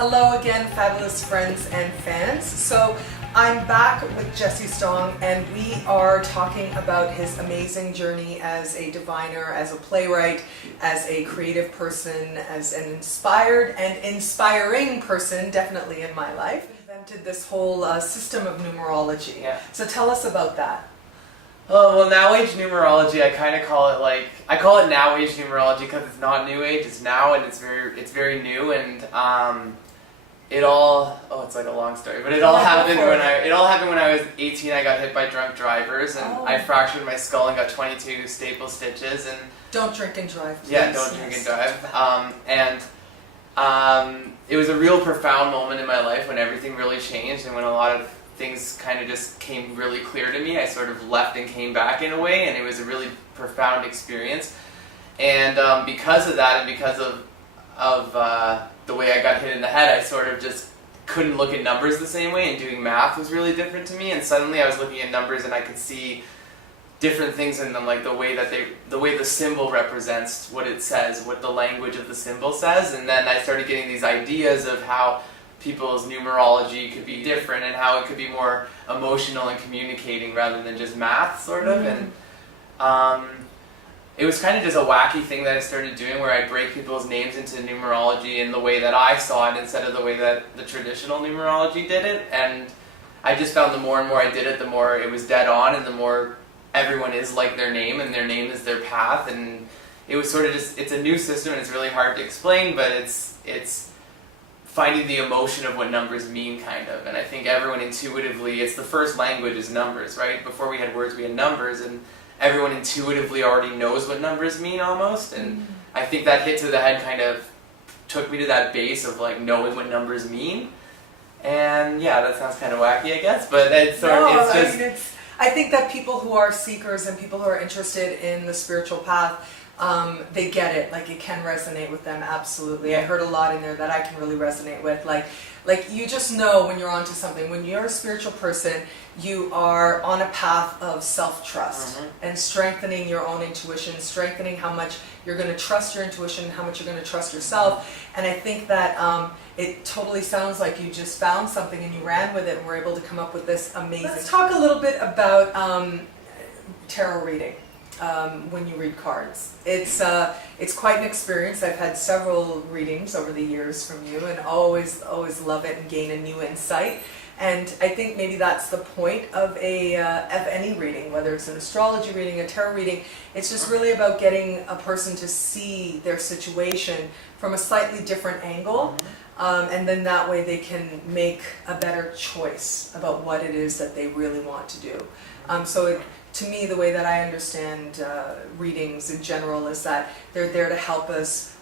Hello again, fabulous friends and fans. So I'm back with Jesse Stong, and we are talking about his amazing journey as a diviner, as a playwright, as a creative person, as an inspired and inspiring person, definitely in my life. He invented this whole system of numerology. Yeah. So tell us about that. Oh, well, Now Age Numerology, I kind of call it I call it Now Age Numerology because it's not New Age, it's now, and it's very new, and it's like a long story, but it all happened when I was 18. I got hit by drunk drivers, and I fractured my skull and got 22 staple stitches, and don't drink and drive, please. Yeah, don't drink and drive. It was a real profound moment in my life when everything really changed, and when a lot of things kind of just came really clear to me. I sort of left and came back in a way, and it was a really profound experience. And because of that, and because of the way I got hit in the head, I sort of just couldn't look at numbers the same way, and doing math was really different to me. And suddenly I was looking at numbers, and I could see different things in them, like the way the symbol represents what it says, what the language of the symbol says. And then I started getting these ideas of how people's numerology could be different, and how it could be more emotional and communicating rather than just math, sort of. And it was kind of just a wacky thing that I started doing, where I'd break people's names into numerology in the way that I saw it, instead of the way that the traditional numerology did it. And I just found the more and more I did it, the more it was dead on, and the more everyone is like their name, and their name is their path. And it was sort of just, it's a new system, and it's really hard to explain, but it's finding the emotion of what numbers mean, kind of. And I think everyone intuitively, it's the first language is numbers, right? Before we had words, we had numbers, and everyone intuitively already knows what numbers mean, almost. And I think that hit to the head kind of took me to that base of like knowing what numbers mean. And yeah, that sounds kind of wacky, I guess, but I think that people who are seekers and people who are interested in the spiritual path, they get it. Like, it can resonate with them, absolutely. I heard a lot in there that I can really resonate with. Like you just know when you're onto something. When you're a spiritual person, you are on a path of self-trust and strengthening your own intuition, strengthening how much you're going to trust your intuition, how much you're going to trust yourself. And I think that it totally sounds like you just found something and you ran with it, and were able to come up with this amazing. Let's talk a little bit about tarot reading. When you read cards, it's quite an experience. I've had several readings over the years from you, and always love it and gain a new insight. And I think maybe that's the point of any reading, whether it's an astrology reading, a tarot reading. It's just really about getting a person to see their situation from a slightly different angle, and then that way they can make a better choice about what it is that they really want to do. To me, the way that I understand readings in general is that they're there to help us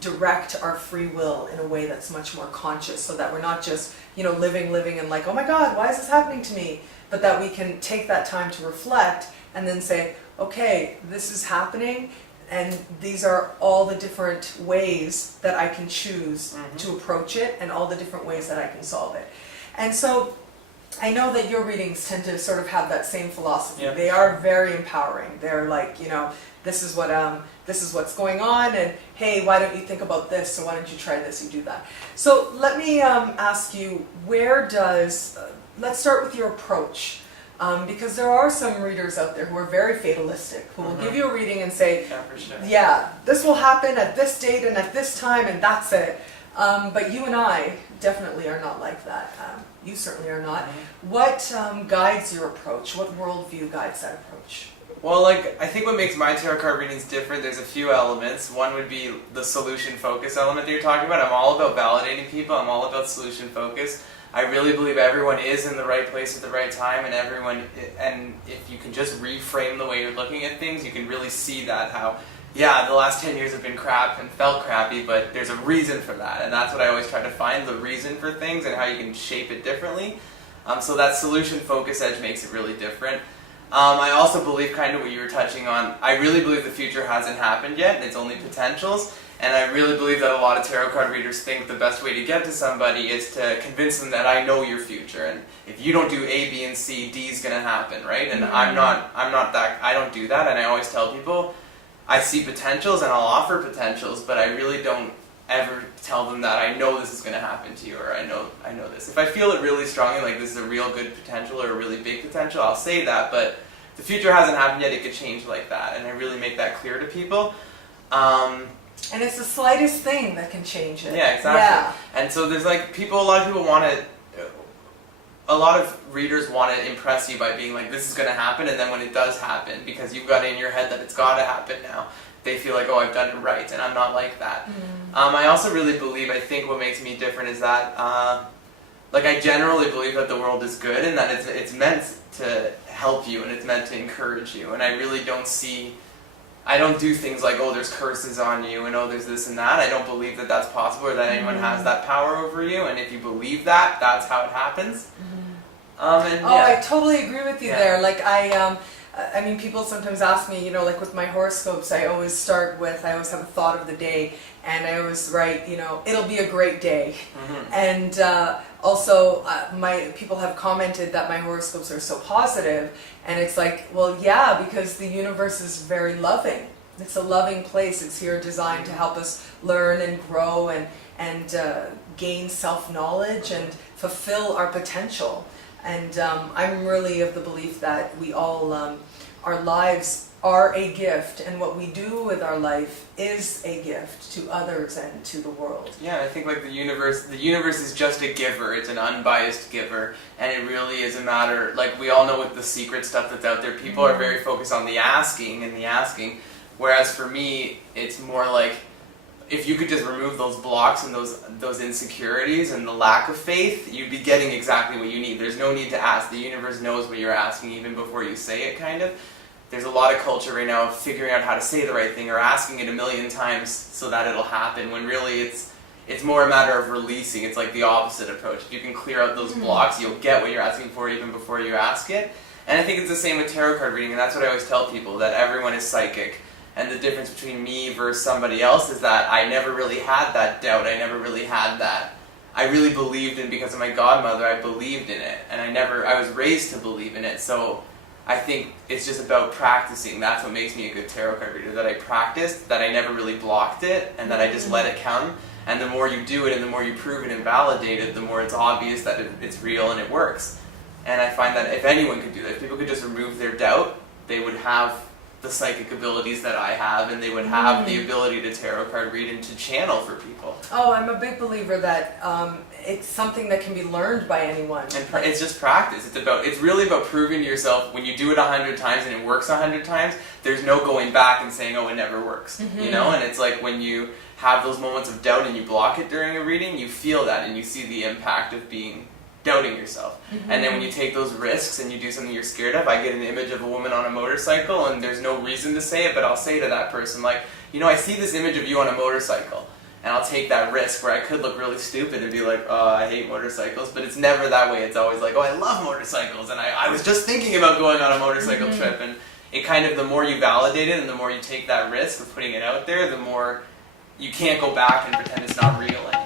direct our free will in a way that's much more conscious, so that we're not just, living and like, oh my God, why is this happening to me? But that we can take that time to reflect and then say, okay, this is happening, and these are all the different ways that I can choose to approach it, and all the different ways that I can solve it. And so I know that your readings tend to sort of have that same philosophy. Yeah. They are very empowering. They're like, this is what's going on, and hey, why don't you think about this? So why don't you try this? You do that. So let me ask you, let's start with your approach, because there are some readers out there who are very fatalistic, who will give you a reading and say, yeah, this will happen at this date and at this time, and that's it. But you and I definitely are not like that. You certainly are not. What guides your approach? What worldview guides that approach? Well, I think what makes my tarot card readings different, there's a few elements. One would be the solution focus element that you're talking about. I'm all about validating people. I'm all about solution focus. I really believe everyone is in the right place at the right time, and if you can just reframe the way you're looking at things, you can really see that how, yeah, the last 10 years have been crap and felt crappy, but there's a reason for that. And that's what I always try to find, the reason for things and how you can shape it differently. So that solution focus edge makes it really different. I also believe, kind of what you were touching on, I really believe the future hasn't happened yet, and it's only potentials. And I really believe that a lot of tarot card readers think the best way to get to somebody is to convince them that I know your future, and if you don't do A, B, and C, D is going to happen, right? And I'm not that, I don't do that, and I always tell people, I see potentials and I'll offer potentials, but I really don't ever tell them that I know this is going to happen to you, or I know this. If I feel it really strongly, like this is a real good potential or a really big potential, I'll say that, but the future hasn't happened yet, it could change like that, and I really make that clear to people. And it's the slightest thing that can change it. Yeah, exactly. Yeah. And so there's like a lot of people want to, a lot of readers want to impress you by being like, this is going to happen, and then when it does happen, because you've got it in your head that it's got to happen now, they feel like, oh, I've done it right, and I'm not like that. I also really believe, I think what makes me different is that, like I generally believe that the world is good, and that it's meant to help you, and it's meant to encourage you, and I really don't do things like, oh, there's curses on you, and oh, there's this and that. I don't believe that that's possible, or that anyone has that power over you, and if you believe that, that's how it happens. I totally agree with you there. Like I mean, people sometimes ask me, like with my horoscopes, I always have a thought of the day, and I always write, it'll be a great day. And also, my people have commented that my horoscopes are so positive, and it's like, well, yeah, because the universe is very loving. It's a loving place. It's here designed to help us learn and grow and gain self-knowledge and fulfill our potential. And I'm really of the belief that we all, our lives are a gift, and what we do with our life is a gift to others and to the world. Yeah, I think like the universe is just a giver. It's an unbiased giver, and it really is a matter, like we all know with the secret stuff that's out there, people are very focused on the asking, whereas for me, it's more like, if you could just remove those blocks and those insecurities and the lack of faith, you'd be getting exactly what you need. There's no need to ask. The universe knows what you're asking even before you say it, kind of. There's a lot of culture right now of figuring out how to say the right thing or asking it a million times so that it'll happen, when really it's more a matter of releasing. It's like the opposite approach. If you can clear out those blocks, you'll get what you're asking for even before you ask it. And I think it's the same with tarot card reading, and that's what I always tell people, that everyone is psychic. And the difference between me versus somebody else is that I never really had that doubt. I never really had that. I really believed in, because of my godmother, I believed in it. And I was raised to believe in it. So I think it's just about practicing. That's what makes me a good tarot card reader, that I practiced, that I never really blocked it, and that I just let it come. And the more you do it, and the more you prove it and validate it, the more it's obvious that it's real and it works. And I find that if anyone could do that, if people could just remove their doubt, they would have the psychic abilities that I have, and they would have the ability to tarot card read and to channel for people. Oh, I'm a big believer that it's something that can be learned by anyone. And it's just practice. It's really about proving to yourself, when you do it 100 times and it works 100 times, there's no going back and saying, oh, it never works. And it's like when you have those moments of doubt and you block it during a reading, you feel that and you see the impact of doubting yourself. And then when you take those risks and you do something you're scared of, I get an image of a woman on a motorcycle, and there's no reason to say it, but I'll say to that person, like, I see this image of you on a motorcycle, and I'll take that risk where I could look really stupid and be like, oh, I hate motorcycles, but it's never that way. It's always like, oh, I love motorcycles, and I was just thinking about going on a motorcycle trip, and it kind of, the more you validate it and the more you take that risk of putting it out there, the more you can't go back and pretend it's not real anymore.